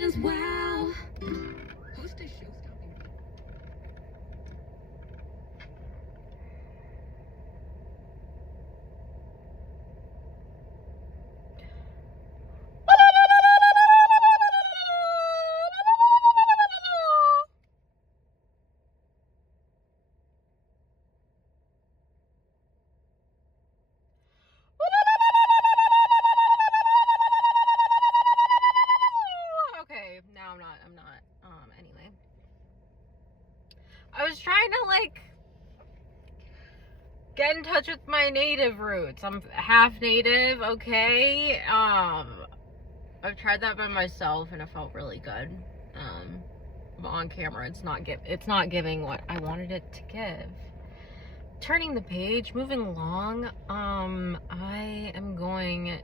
As well. Host a show stopping. Okay, no, I'm not. Anyway. I was trying to, like, get in touch with my native roots. I'm half native, okay? I've tried that by myself and it felt really good. But on camera, it's not giving what I wanted it to give. Turning the page, moving along, I am going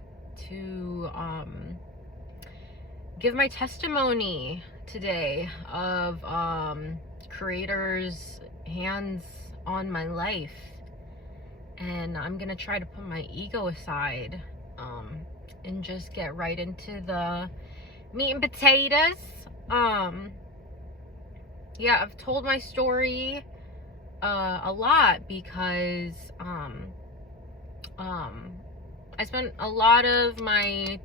to, give my testimony today of creators' hands on my life, and I'm gonna try to put my ego aside and just get right into the meat and potatoes. Yeah, I've told my story a lot because I spent a lot of my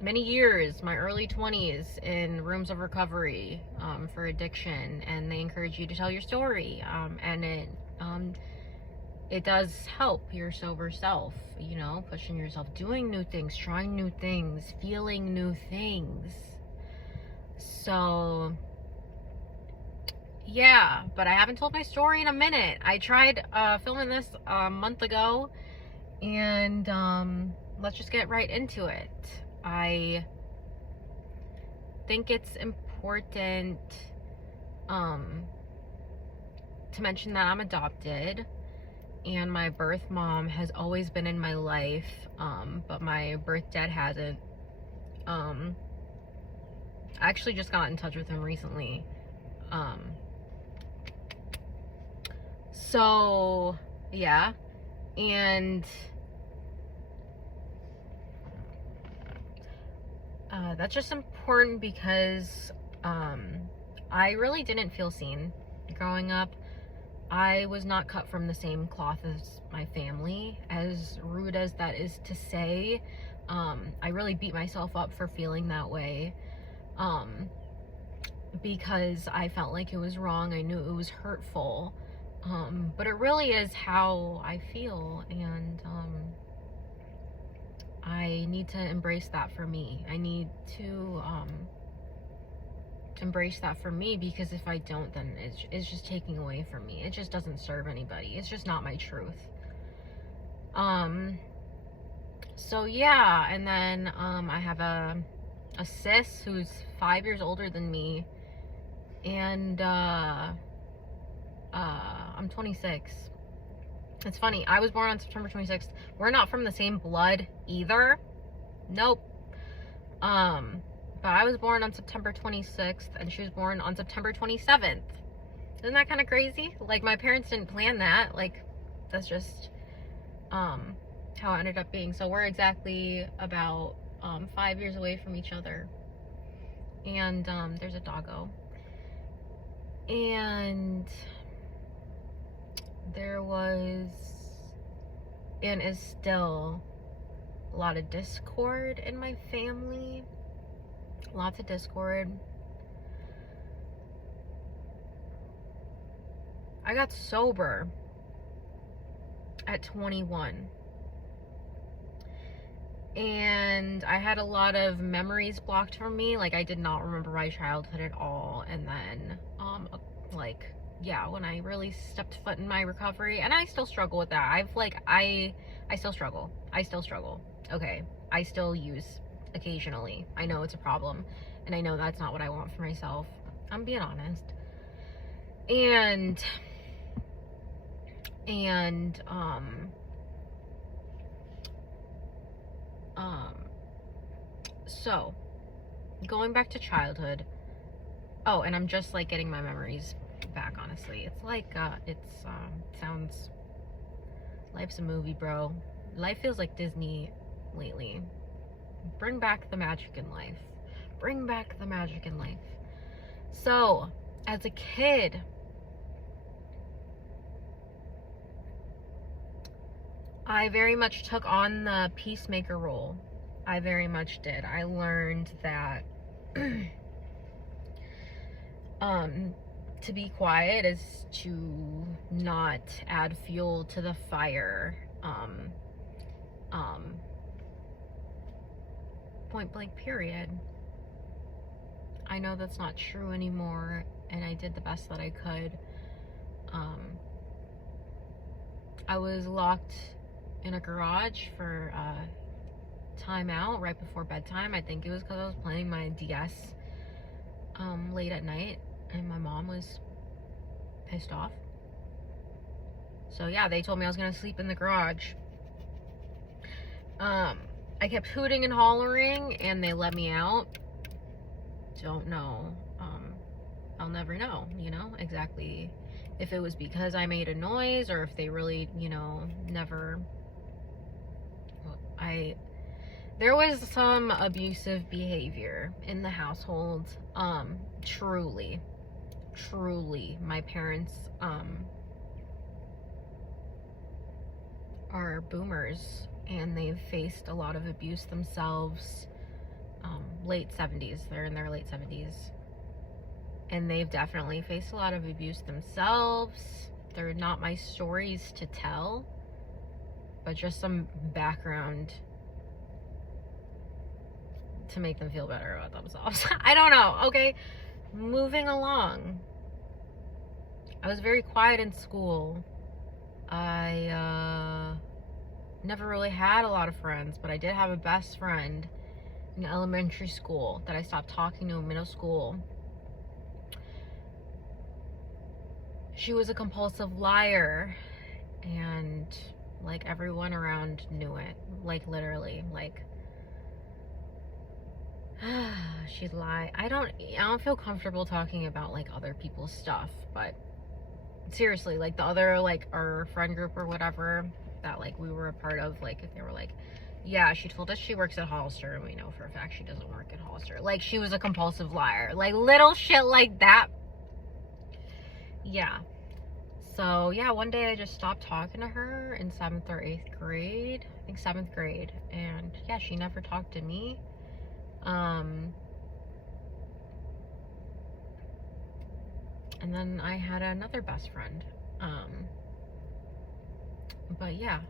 many years, my early 20s, in rooms of recovery for addiction, and they encourage you to tell your story, and it does help your sober self, you know, pushing yourself, doing new things, trying new things, feeling new things. So yeah, but I haven't told my story in a minute. I tried filming this a month ago, and let's just get right into it. I think it's important to mention that I'm adopted, and my birth mom has always been in my life, but my birth dad hasn't. I actually just got in touch with him recently. So yeah, and that's just important because I really didn't feel seen growing up. I was not cut from the same cloth as my family, as rude as that is to say. I really beat myself up for feeling that way, because I felt like it was wrong. I knew it was hurtful, but it really is how I feel, and I need to embrace that for me. I need to embrace that for me, because if I don't, then it's just taking away from me. It just doesn't serve anybody. It's just not my truth. So yeah, and then I have a sis who's 5 years older than me, and I'm 26. It's funny, I was born on September 26th. We're not from the same blood either. Nope. But I was born on September 26th, and she was born on September 27th. Isn't that kind of crazy? Like, my parents didn't plan that. Like, that's just how it ended up being. So we're exactly about 5 years away from each other. And there's a doggo. And there was, and is still, a lot of discord in my family. Lots of discord. I got sober at 21. And I had a lot of memories blocked from me. Like, I did not remember my childhood at all. And then, like, yeah, when I really stepped foot in my recovery, and I still struggle with that. I still struggle. Okay. I still use occasionally. I know it's a problem, and I know that's not what I want for myself. I'm being honest. And so going back to childhood. Oh, and I'm just like getting my memories back, honestly. It's like sounds, life's a movie, bro. Life feels like Disney lately. Bring back the magic in life. Bring back the magic in life. So, as a kid, I very much took on the peacemaker role. I very much did. I learned that to be quiet is to not add fuel to the fire. Point blank, period. I know that's not true anymore, and I did the best that I could. I was locked in a garage for timeout right before bedtime. I think it was because I was playing my DS late at night, and my mom was pissed off. So yeah, they told me I was gonna sleep in the garage. I kept hooting and hollering, and they let me out. Don't know. I'll never know, exactly if it was because I made a noise or if they really, never. There was some abusive behavior in the household. Truly, my parents are boomers, and they've faced a lot of abuse themselves. Late 70s, they're in their late 70s, and they've definitely faced a lot of abuse themselves. They're not my stories to tell, but just some background to make them feel better about themselves. I don't know. Okay, moving along. I was very quiet in school. I never really had a lot of friends, but I did have a best friend in elementary school that I stopped talking to in middle school. She was a compulsive liar, and like everyone around knew it. Like literally, like she'd lie. I don't feel comfortable talking about like other people's stuff, but seriously, like the other, like our friend group or whatever that like we were a part of, like if they were like, yeah, she told us she works at Hollister, and we know for a fact she doesn't work at Hollister. Like, she was a compulsive liar. Like, little shit like that. Yeah. So, yeah, one day I just stopped talking to her in 7th or 8th grade. I think 7th grade. And, yeah, she never talked to me. And then I had another best friend. But, yeah.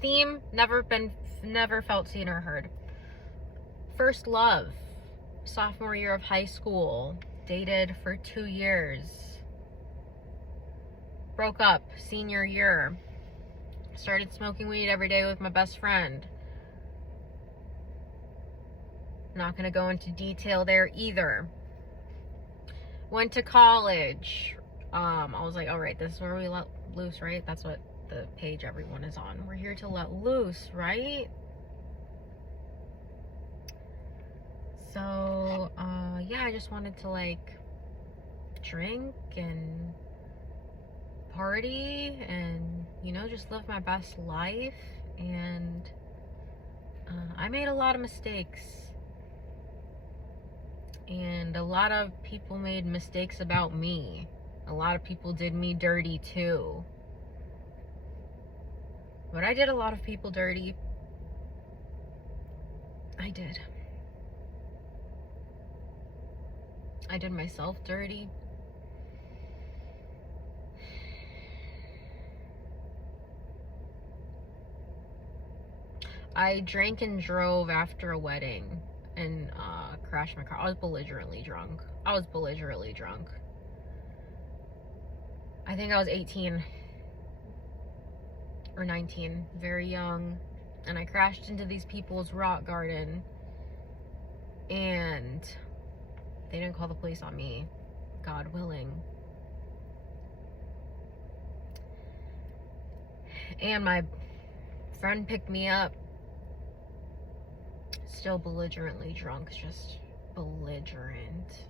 Theme, never felt seen or heard. First love, sophomore year of high school, dated for 2 years. Broke up senior year. Started smoking weed every day with my best friend. Not gonna go into detail there either. Went to college. I was like, all right, this is where we let loose, right? That's what the page everyone is on. We're here to let loose, right? So, yeah, I just wanted to like drink and party and, just live my best life. And I made a lot of mistakes. And a lot of people made mistakes about me. A lot of people did me dirty too. But I did a lot of people dirty. I did. I did myself dirty. I drank and drove after a wedding and crashed my car. I was belligerently drunk. I think I was 18 or 19, very young, and I crashed into these people's rock garden, and they didn't call the police on me, God willing. And my friend picked me up, still belligerently drunk, just belligerent.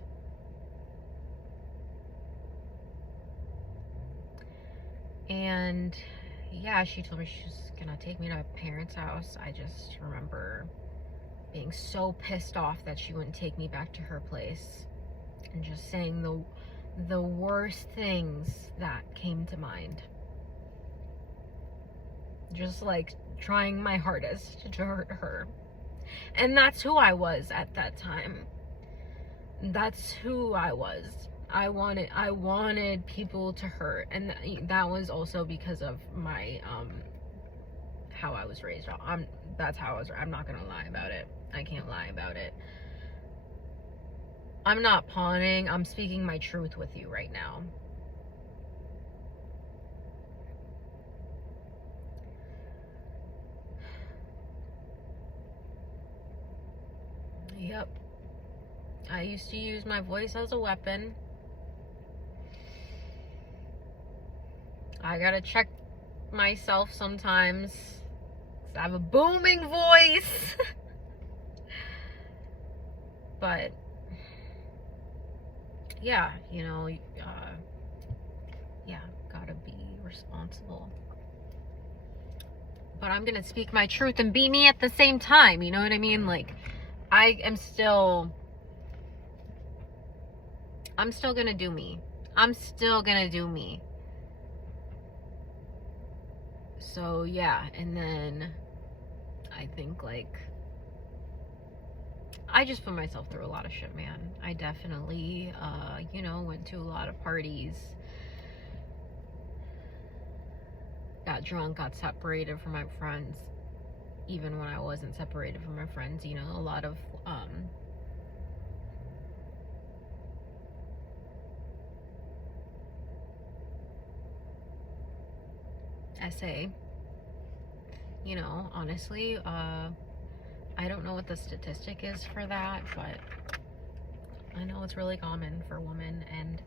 And yeah, she told me she was gonna take me to my parents' house. I just remember being so pissed off that she wouldn't take me back to her place, and just saying the worst things that came to mind. Just like trying my hardest to hurt her. And that's who I was at that time. That's who I was. I wanted people to hurt, and that was also because of my how I was raised. That's how I was. I'm not gonna lie about it. I can't lie about it. I'm not pawning. I'm speaking my truth with you right now. Yep. I used to use my voice as a weapon. I gotta check myself sometimes. I have a booming voice. But yeah, you know, yeah, gotta be responsible. But I'm gonna speak my truth and be me at the same time, you know what I mean? Like, I'm still gonna do me. I'm still gonna do me. So yeah, and then I think, like, I just put myself through a lot of shit, man. I definitely, you know, went to a lot of parties, got drunk, got separated from my friends, even when I wasn't separated from my friends, you know, a lot of, SA, you know, honestly, I don't know what the statistic is for that, but I know it's really common for women. And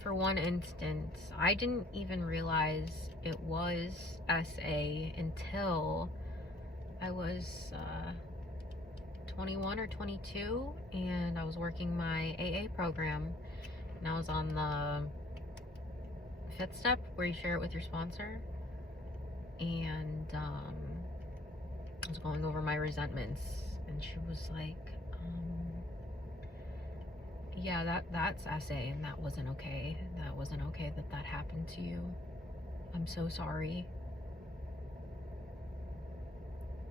for one instance, I didn't even realize it was SA until I was 21 or 22, and I was working my AA program, and I was on the 5th step where you share it with your sponsor, and I was going over my resentments, and she was like, yeah, that's SA, and that wasn't okay. That wasn't okay that happened to you. I'm so sorry.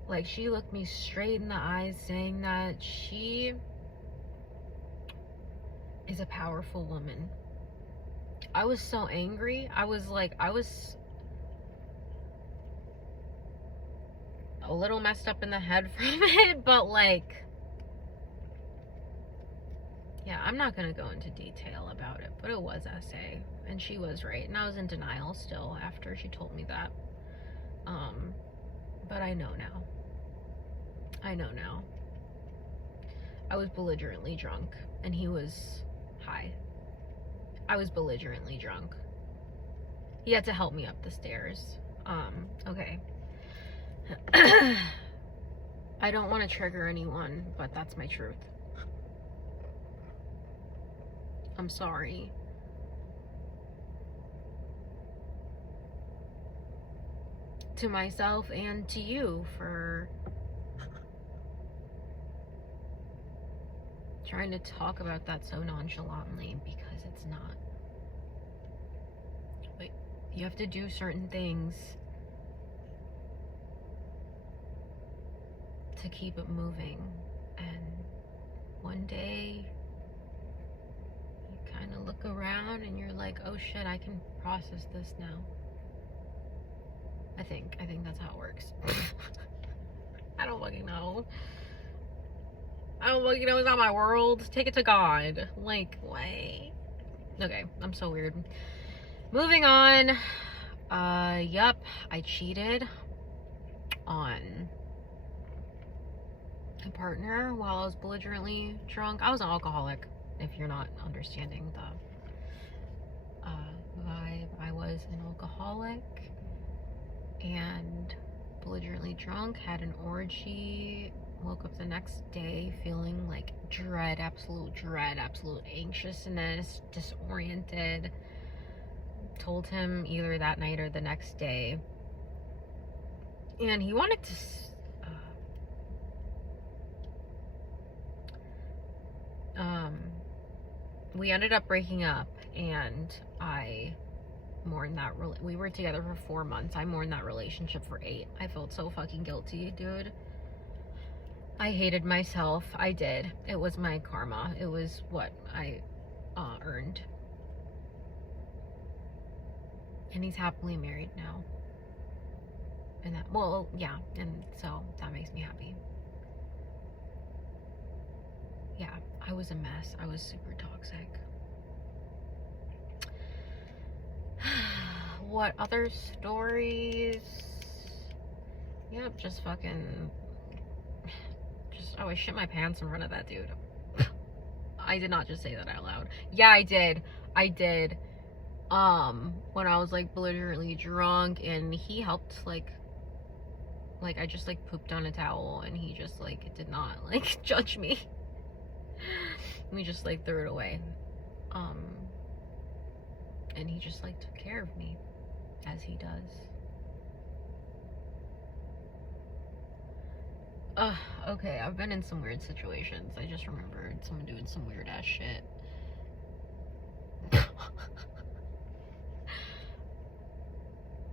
Like, she looked me straight in the eyes saying that she is a powerful woman. I was so angry. I was a little messed up in the head from it, but like, yeah, I'm not gonna go into detail about it, but it was SA, and she was right, and I was in denial still after she told me that. But I know now. I was belligerently drunk, and he was high. I was belligerently drunk. He had to help me up the stairs. Okay. I don't want to trigger anyone, but that's my truth. I'm sorry. To myself and to you for trying to talk about that so nonchalantly, because it's not. But you have to do certain things to keep it moving, and one day you kind of look around and you're like, oh shit, I can process this now. I think that's how it works. I don't fucking know. It's not my world. Take it to God. Like, wait. Okay, I'm so weird. Moving on. Yup, I cheated on a partner while I was belligerently drunk. I was an alcoholic, if you're not understanding the vibe. I was an alcoholic and belligerently drunk, had an orgy, woke up the next day feeling like absolute anxiousness, disoriented. Told him either that night or the next day, and he wanted to we ended up breaking up, and I mourned that. We were together for 4 months. I mourned that relationship for 8. I felt so fucking guilty, dude. I hated myself. I did. It was my karma. It was what I earned. And he's happily married now. And that, well, yeah, and so that makes me happy. Yeah, I was a mess. I was super toxic. What other stories? Yep, just fucking, oh, I shit my pants in front of that dude. I did not just say that out loud. Yeah, I did. When I was like belligerently drunk, and he helped, like I just like pooped on a towel, and he just like did not like judge me. We just like threw it away. And he just like took care of me, as he does. Okay, I've been in some weird situations. I just remembered someone doing some weird ass shit.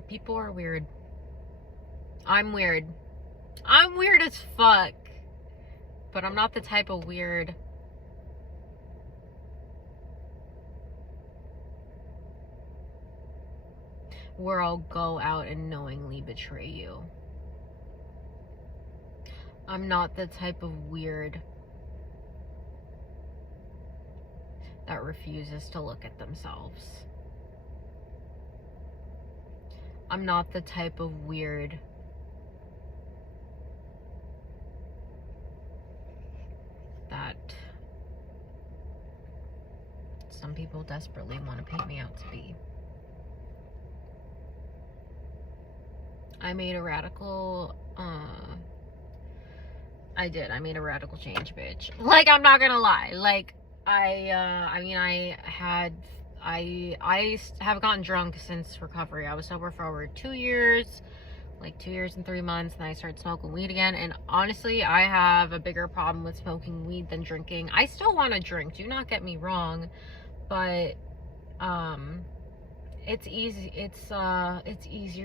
People are weird. I'm weird. I'm weird as fuck. But I'm not the type of weird where I'll go out and knowingly betray you. I'm not the type of weird that refuses to look at themselves. I'm not the type of weird that some people desperately want to paint me out to be. I made a radical, I made a radical change, bitch. Like, I'm not gonna lie. Like, I have gotten drunk since recovery. I was sober for over 2 years, like 2 years and 3 months, and I started smoking weed again. And honestly, I have a bigger problem with smoking weed than drinking. I still want to drink, do not get me wrong, but it's easier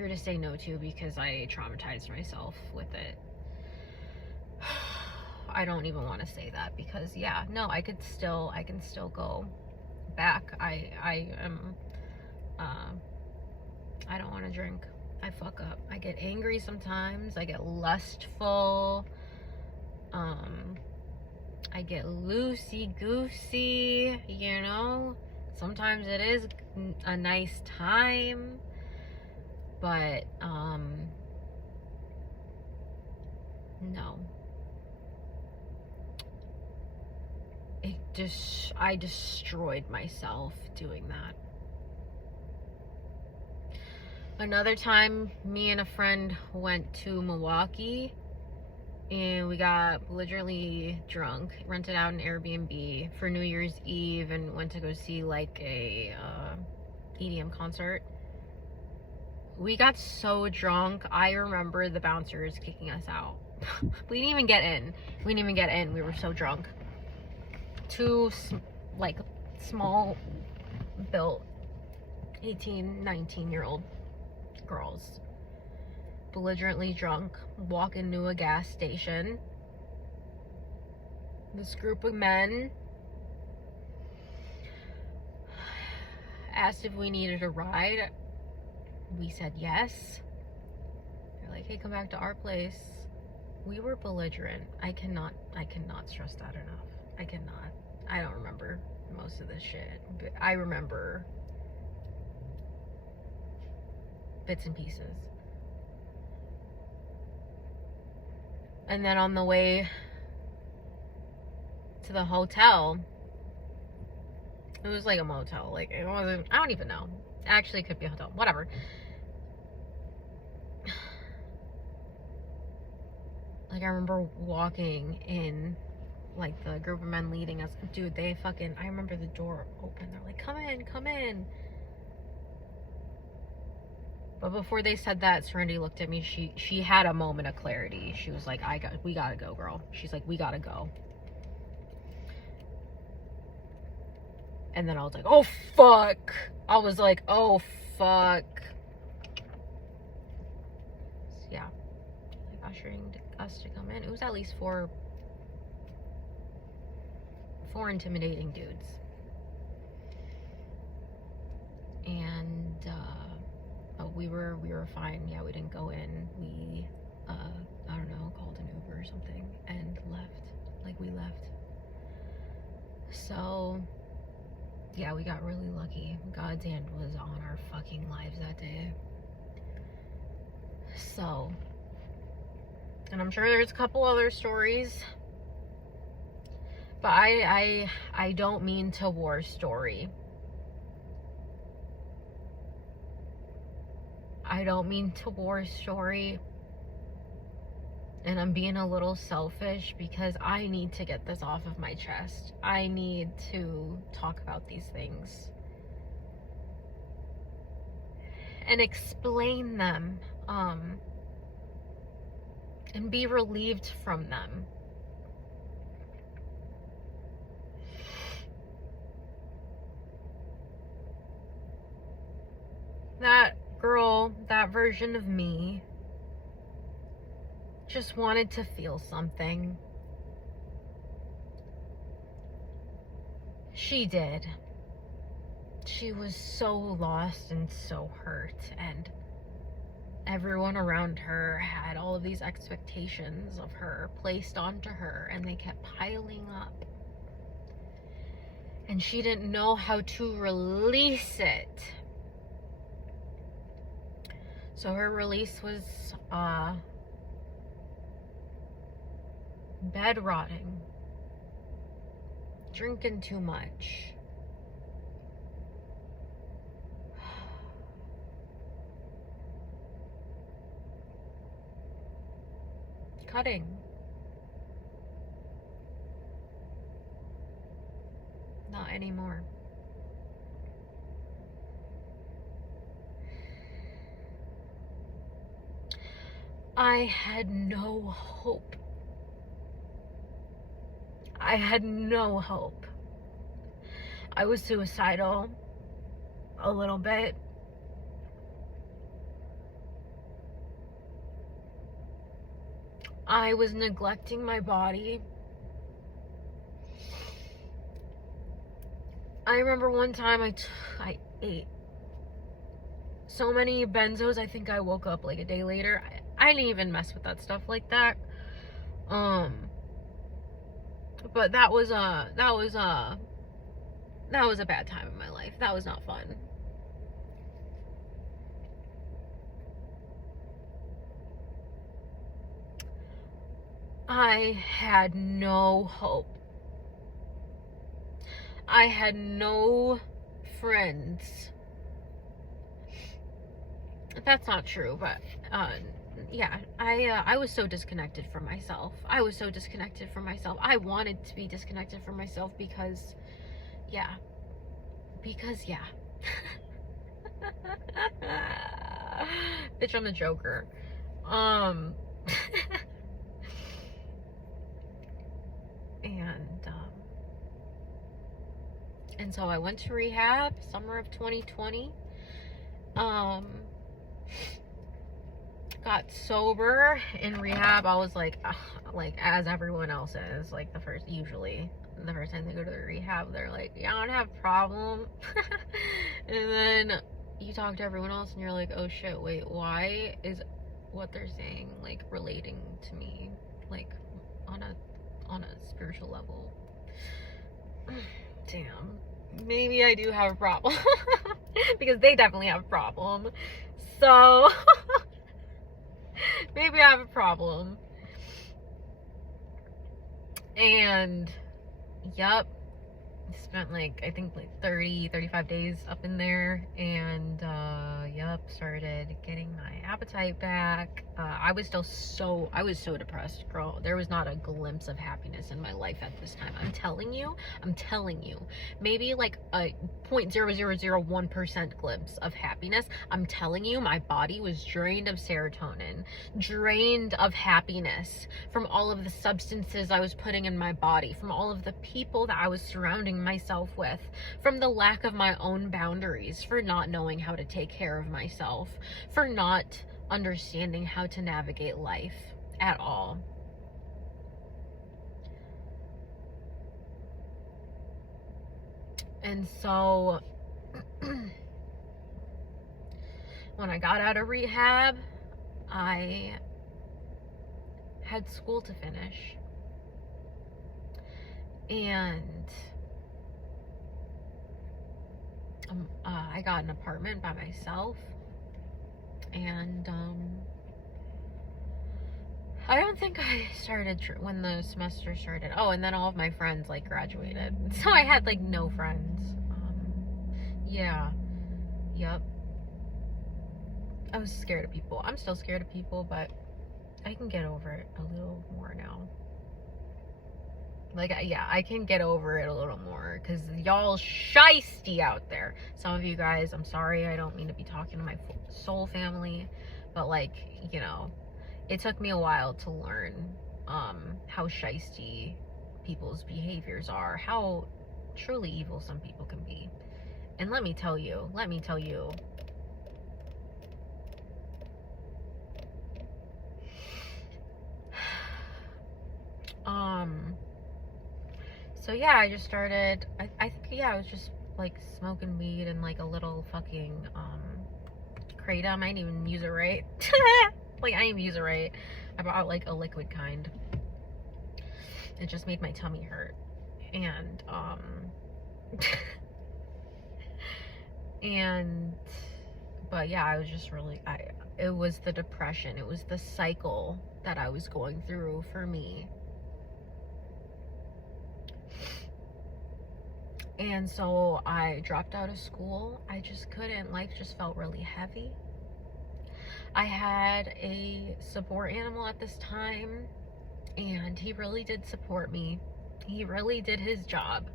to say no to because I traumatized myself with it. I don't even want to say that because, yeah, no, I can still go back. I don't want to drink. I fuck up. I get angry sometimes. I get lustful. I get loosey-goosey, you know? Sometimes it is a nice time, but, no. I destroyed myself doing that. Another time, me and a friend went to Milwaukee, and we got belligerently drunk, rented out an Airbnb for New Year's Eve, and went to go see like a EDM concert. We got so drunk, I remember the bouncers kicking us out. We didn't even get in. We were so drunk. 2 like small built 18, 19-year-old girls, belligerently drunk, walk into a gas station. This group of men asked if we needed a ride. We said yes. They're like, hey, come back to our place. We were belligerent. I cannot stress that enough. I cannot. I don't remember most of this shit, but I remember bits and pieces. And then on the way to the hotel, it was like a motel. Like, it wasn't, I don't even know. Actually, it could be a hotel. Whatever. Like, I remember walking in, like, the group of men leading us. Dude, I remember the door open. They're like, come in. But before they said that, Serenity looked at me. She had a moment of clarity. She was like, we gotta go, girl. She's like, we gotta go. And then I was like, oh, fuck. I was like, oh, fuck. So, yeah. Like, ushering us to come in. It was at least four intimidating dudes. And, but we were fine. Yeah, we didn't go in. We, I don't know, called an Uber or something and left. Like, we left. So, yeah, we got really lucky. God's hand was on our fucking lives that day. So, and I'm sure there's a couple other stories, but I don't mean to war story. I don't mean to war story. And I'm being a little selfish because I need to get this off of my chest. I need to talk about these things and explain them, and be relieved from them. That girl, that version of me, just wanted to feel something. She did. She was so lost and so hurt, and everyone around her had all of these expectations of her placed onto her, and they kept piling up. And she didn't know how to release it. So her release was bed rotting, drinking too much, cutting, not anymore. I had no hope. I had no hope. I was suicidal a little bit. I was neglecting my body. I remember one time I ate so many benzos, I think I woke up like a day later. I didn't even mess with that stuff like that. But that was a bad time in my life. That was not fun. I had no hope. I had no friends. That's not true, but yeah, I was so disconnected from myself. I wanted to be disconnected from myself because yeah. Bitch, I'm a joker. And so I went to rehab summer of 2020. Got sober in rehab. I was like as everyone else is, like the first time they go to the rehab, they're like, yeah, I don't have a problem. And then you talk to everyone else and you're like, oh shit, wait, why is what they're saying like relating to me, like on a spiritual level? Damn, maybe I do have a problem. Because they definitely have a problem. So maybe I have a problem. And yep, spent I think 35 days up in there, and started getting my appetite back. I was so depressed, girl. There was not a glimpse of happiness in my life at this time. I'm telling you, maybe like a 0.0001% glimpse of happiness. I'm telling you, my body was drained of serotonin, drained of happiness from all of the substances I was putting in my body, from all of the people that I was surrounding myself with, from the lack of my own boundaries, for not knowing how to take care of myself, for not understanding how to navigate life at all. And so when I got out of rehab, I had school to finish. And I got an apartment by myself. And I don't think I started when the semester started. Oh, and then all of my friends like graduated. So I had like no friends. Yeah. Yep. I was scared of people. I'm still scared of people, but I can get over it a little more now. Like, yeah, I can get over it a little more, because y'all shisty out there. Some of you guys, I'm sorry, I don't mean to be talking to my soul family, but like, you know, it took me a while to learn how shisty people's behaviors are, how truly evil some people can be. And let me tell you, so yeah, I just started, I think, yeah, I was just like smoking weed in like a little fucking kratom. I didn't even use it right. Like, I didn't even use it right. I bought like a liquid kind. It just made my tummy hurt. And but yeah, I was just really, it was the depression, it was the cycle that I was going through for me. And so I dropped out of school. I just couldn't. Life just felt really heavy. I had a support animal at this time, and he really did support me. He really did his job.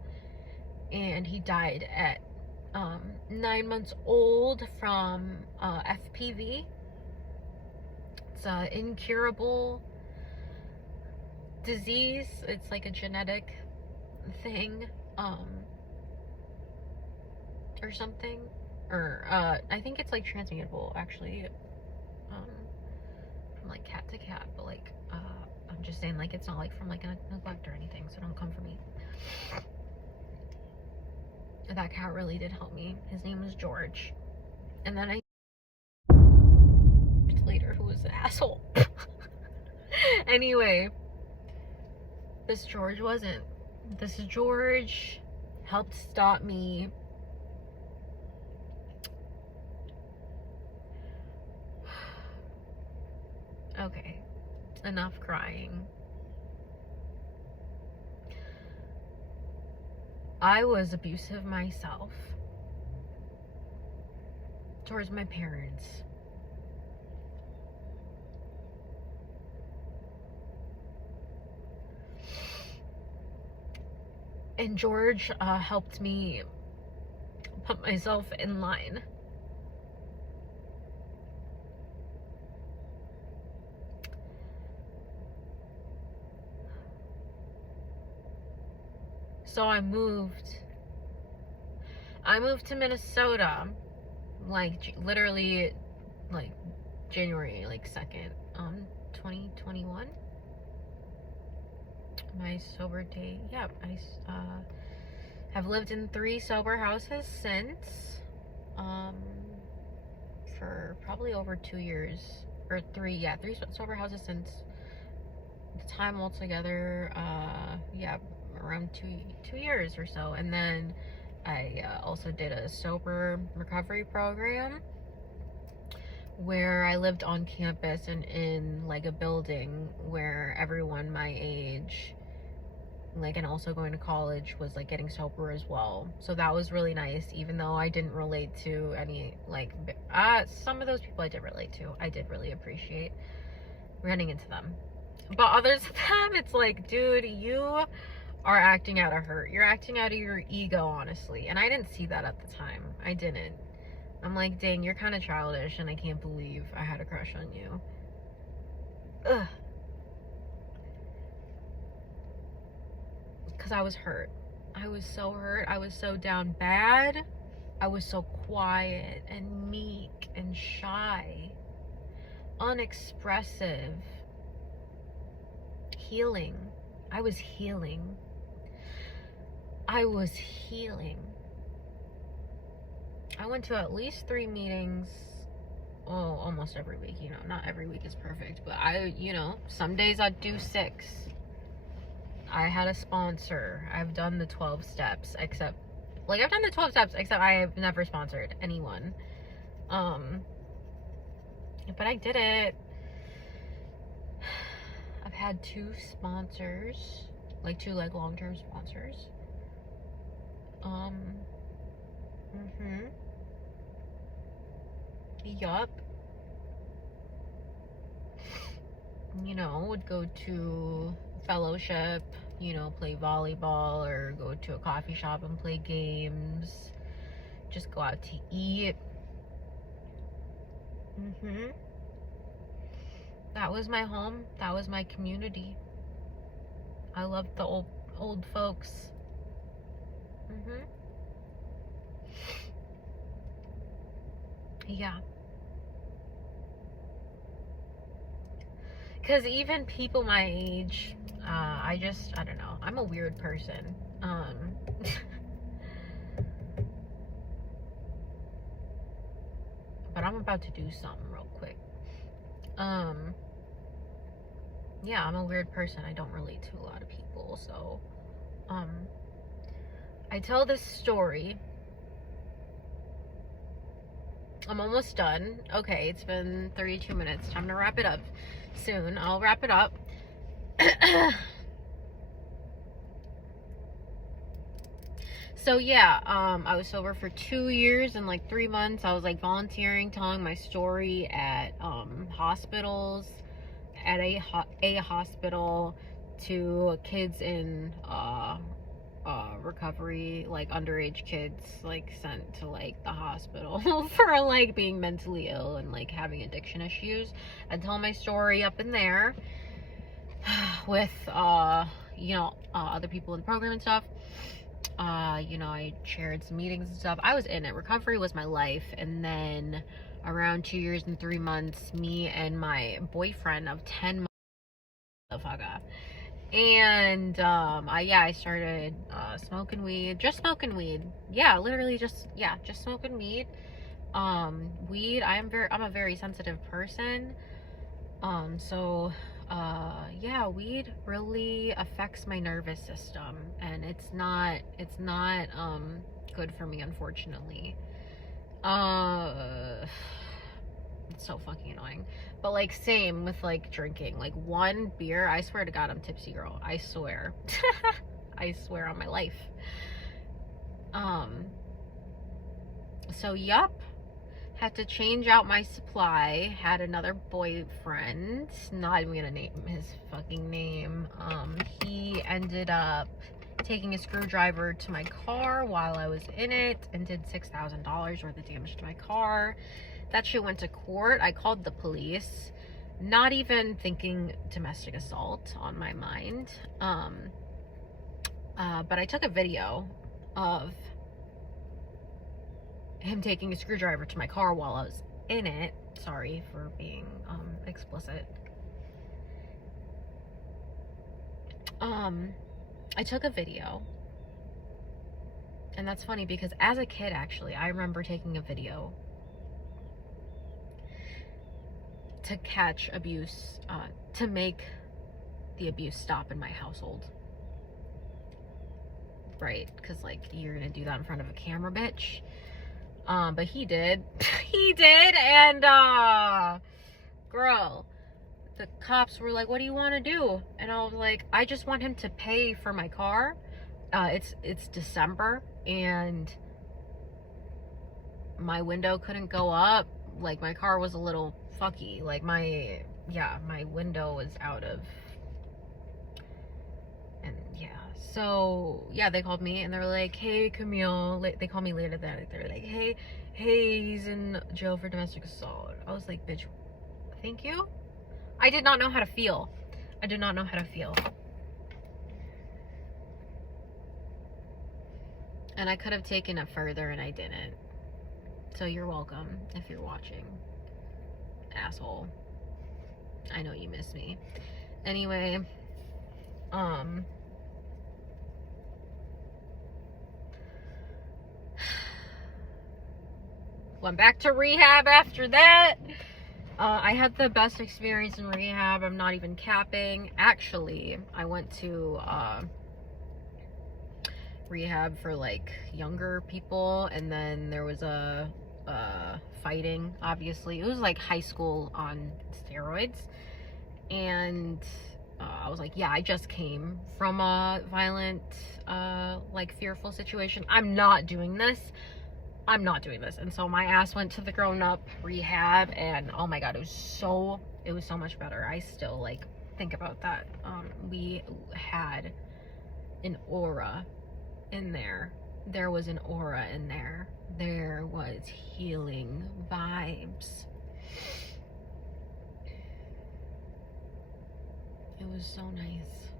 And he died at 9 months old from FPV. It's an incurable disease. It's like a genetic thing. Or something, or I think it's like transmutable, actually, from like cat to cat, but like I'm just saying, like, it's not like from like a neglect or anything, so don't come for me. That cat really did help me. His name was George. And then I later, who was an asshole. Anyway, this George wasn't. This George helped stop me. Okay, enough crying. I was abusive myself towards my parents. And George helped me put myself in line. So I moved to Minnesota, like literally like January like 2nd, 2021. My sober date. Yep, I have lived in 3 sober houses since, for probably over 2 years, or 3 sober houses since. The time altogether, yeah, around 2 years or so. And then I also did a sober recovery program where I lived on campus and in like a building where everyone my age, like, and also going to college, was like getting sober as well. So that was really nice, even though I didn't relate to any, like, some of those people I did relate to. I did really appreciate running into them. But others of them, it's like, dude, you are acting out of hurt. You're acting out of your ego, honestly. And I didn't see that at the time. I didn't. I'm like, dang, you're kind of childish, and I can't believe I had a crush on you. Ugh. Because I was hurt. I was so hurt. I was so down bad. I was so quiet and meek and shy, unexpressive, healing. I was healing. I was healing. I went to at least 3 meetings. Oh, almost every week. You know, not every week is perfect, but some days I'd do 6. I had a sponsor. I've done the 12 steps, except I have never sponsored anyone. But I did it. I've had 2 sponsors, 2 long-term sponsors. Yup. Would go to fellowship, play volleyball, or go to a coffee shop and play games. Just go out to eat. That was my home. That was my community. I loved the old folks. Yeah. Because even people my age, I don't know. I'm a weird person. But I'm about to do something real quick. Yeah, I'm a weird person. I don't relate to a lot of people. So, I tell this story. I'm almost done. Okay, it's been 32 minutes. Time to wrap it up soon. I'll wrap it up. So yeah, I was sober for 2 years and 3 months. I was volunteering, telling my story at hospitals, at a hospital, to kids in recovery, underage kids sent to the hospital for being mentally ill and having addiction issues. I'd tell my story up in there with other people in the program and stuff. I chaired some meetings and stuff. I was in it. Recovery was my life. And then around 2 years and 3 months, me and my boyfriend of 10 months, and I started smoking weed. Just smoking weed. Yeah, literally just smoking weed. Weed, I'm a very sensitive person. So weed really affects my nervous system, and it's not good for me, unfortunately. It's so fucking annoying. But same with drinking. One beer, I swear to God, I'm tipsy, girl. I swear. I swear on my life. So yup. Had to change out my supply. Had another boyfriend. Not even gonna name his fucking name. He ended up taking a screwdriver to my car while I was in it and did $6,000 worth of damage to my car. That shit went to court. I called the police, not even thinking domestic assault on my mind. But I took a video of him taking a screwdriver to my car while I was in it. Sorry for being explicit. I took a video, and that's funny because as a kid, actually, I remember taking a video to catch abuse, to make the abuse stop in my household. Right? Because you're gonna do that in front of a camera, bitch. But he did. He did, and girl, the cops were like, what do you want to do? And I was like, I just want him to pay for my car. It's December, and my window couldn't go up. My car was a little fucky. My window was out of, and so they called me and they were like, hey, Camille. They called me later that night. They were like, hey, he's in jail for domestic assault. I was like, bitch, thank you. I did not know how to feel. And I could have taken it further and I didn't. So you're welcome if you're watching. Asshole. I know you miss me. Anyway, went back to rehab after that. I had the best experience in rehab. I'm not even capping. Actually, I went to rehab for like younger people, and then there was a fighting, obviously. It was like high school on steroids. And I was like, yeah, I just came from a violent, like fearful situation. I'm not doing this. And so my ass went to the grown-up rehab, and oh my god, it was so much better. I still like think about that. We had an aura in there. There was an aura in there. There was healing vibes. It was so nice.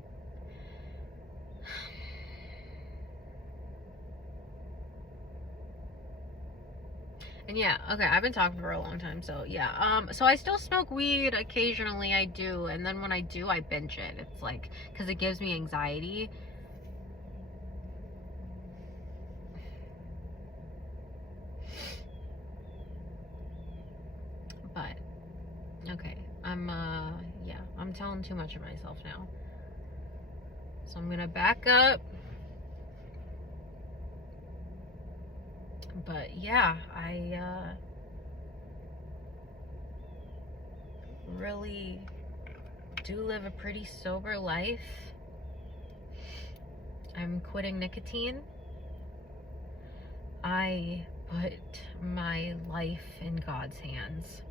And yeah, okay, I've been talking for a long time, so yeah. So I still smoke weed occasionally. I do, and then when I do, I binge it. It's like, because it gives me anxiety. But okay, I'm telling too much of myself now, so I'm gonna back up. But yeah, I really do live a pretty sober life. I'm quitting nicotine. I put my life in God's hands.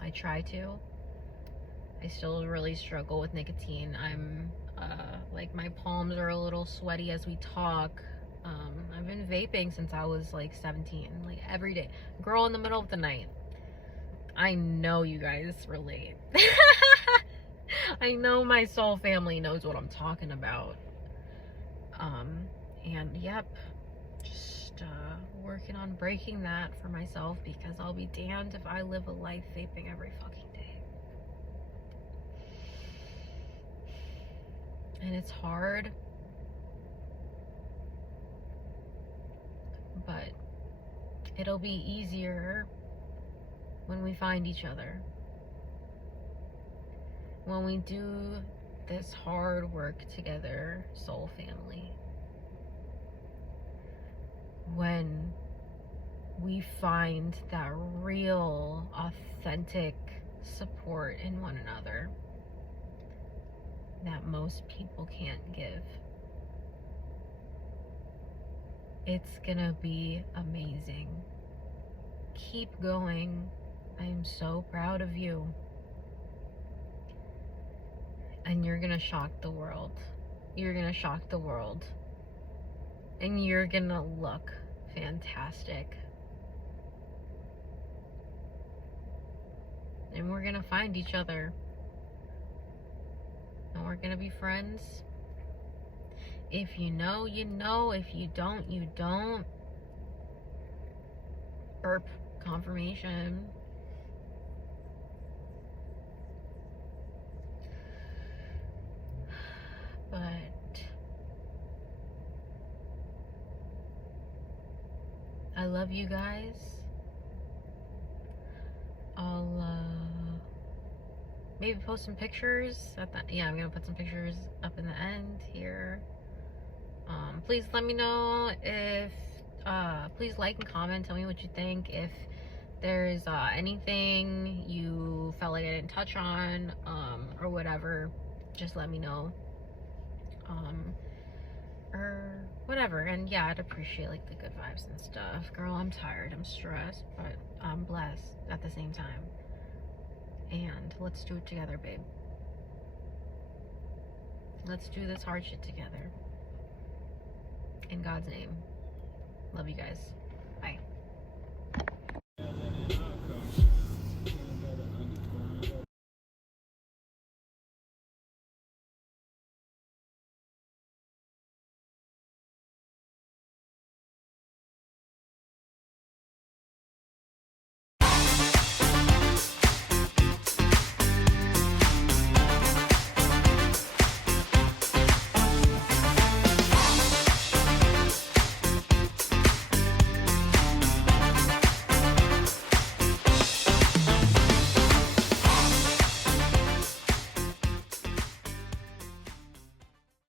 I try to. I still really struggle with nicotine. I'm like, my palms are a little sweaty as we talk. I've been vaping since I was like 17, like every day. Girl in the middle of the night. I know you guys relate. I know my soul family knows what I'm talking about. And yep, just working on breaking that for myself, because I'll be damned if I live a life vaping every fucking day. And it's hard, but it'll be easier when we find each other. When we do this hard work together, soul family. When we find that real, authentic support in one another that most people can't give. It's gonna be amazing. Keep going. I am so proud of you. And you're gonna shock the world. You're gonna shock the world. And you're gonna look fantastic. And we're gonna find each other. And we're gonna be friends. If you know, you know. If you don't, you don't. Burp confirmation. But I love you guys. I'll maybe post some pictures at the, yeah, I'm gonna put some pictures up in the end here. Please let me know if please like and comment, tell me what you think. If there's anything you felt like I didn't touch on, or whatever, just let me know. Or whatever. And yeah, I'd appreciate like the good vibes and stuff. Girl, I'm tired, I'm stressed, but I'm blessed at the same time. And let's do it together, babe. Let's do this hard shit together. In God's name. Love you guys.